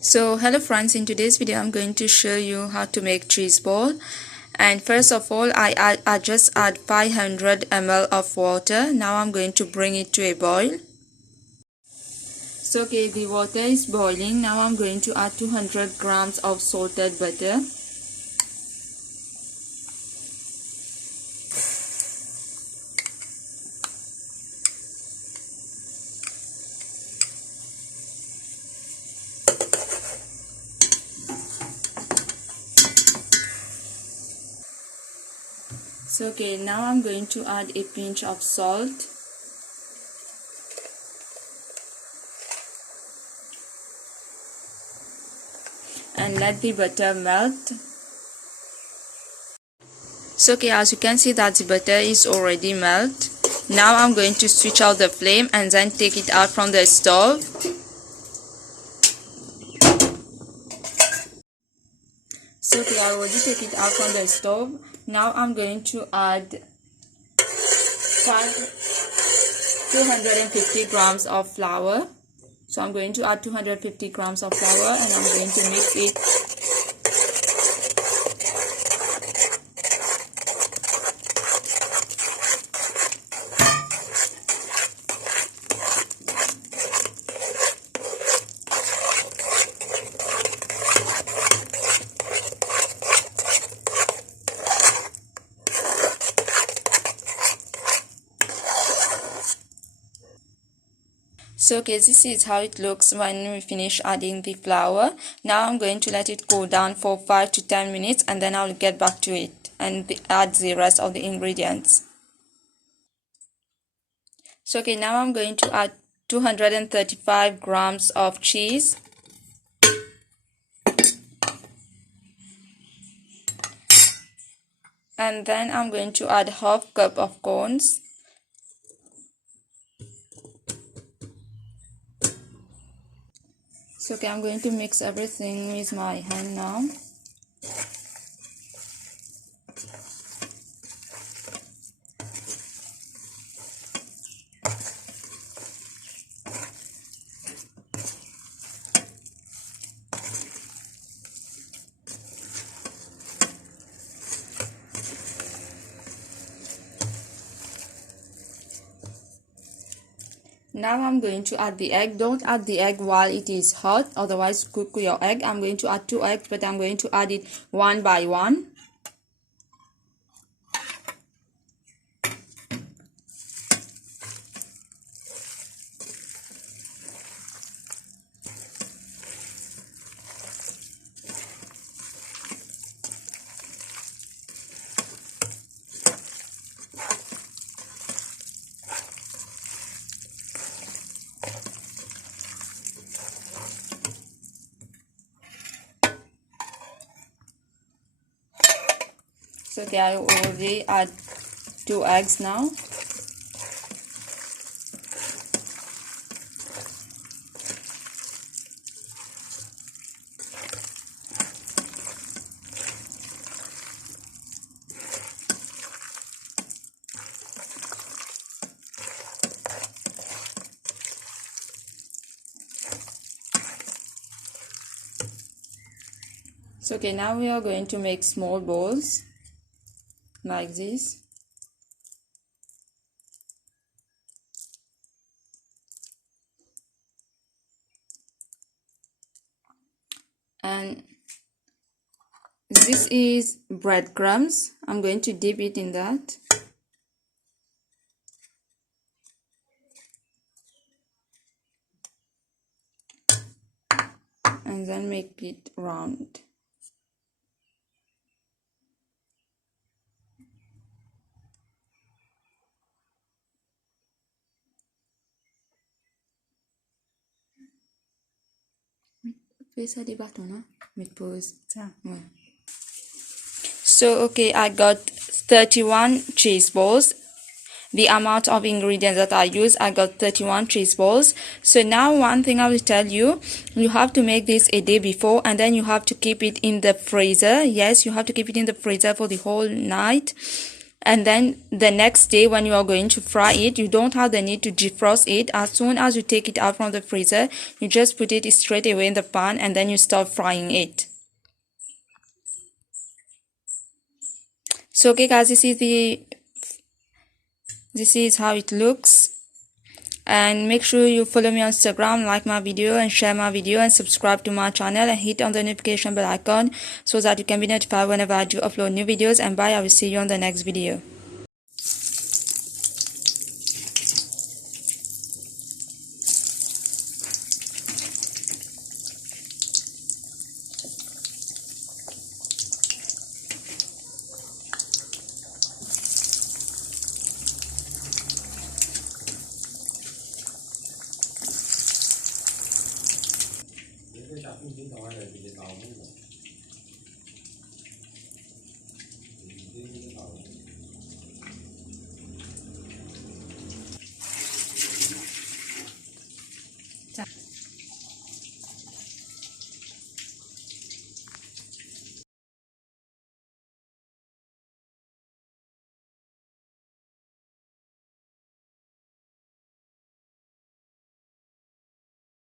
So hello friends, in today's video I'm going to show you how to make cheese ball. And first of all I just add 500 ml of water. Now I'm going to bring it to a boil. So okay, the water is boiling. Now I'm going to add 200 grams of salted butter. So okay, now I'm going to add a pinch of salt. And let the butter melt. So okay, as you can see that the butter is already melt. Now I'm going to switch out the flame and then take it out from the stove. So okay, I already take it out from the stove. Now I'm going to add 250 grams of flour. So I'm going to add 250 grams of flour and I'm going to mix it. So okay, this is how it looks when we finish adding the flour. Now I'm going to let it cool down for 5 to 10 minutes and then I'll get back to it and add the rest of the ingredients. So okay, now I'm going to add 235 grams of cheese. And then I'm going to add half cup of corns. So okay, I'm going to mix everything with my hand now. Now I'm going to add the egg. Don't add the egg while it is hot, otherwise cook your egg. I'm going to add 2 eggs, but I'm going to add it one by one. So okay, I already add 2 eggs now. So okay, now we are going to make small balls like this. And this is breadcrumbs. I'm going to dip it in that. And then make it round. So okay, I got 31 cheese balls. The amount of ingredients that I use, I got 31 cheese balls. So now one thing I will tell you, you have to make this a day before and then you have to keep it in the freezer. Yes, you have to keep it in the freezer for the whole night. And then the next day when you are going to fry it, you don't have the need to defrost it. As soon as you take it out from the freezer, you just put it straight away in the pan and then you start frying it. So okay guys, this is how it looks. And make sure you follow me on Instagram, like my video and share my video, and subscribe to my channel and hit on the notification bell icon so that you can be notified whenever I do upload new videos. And bye, I will see you on the next video. Cái chặt cái miếng tỏi này thì cái tàu mới được. Cái tàu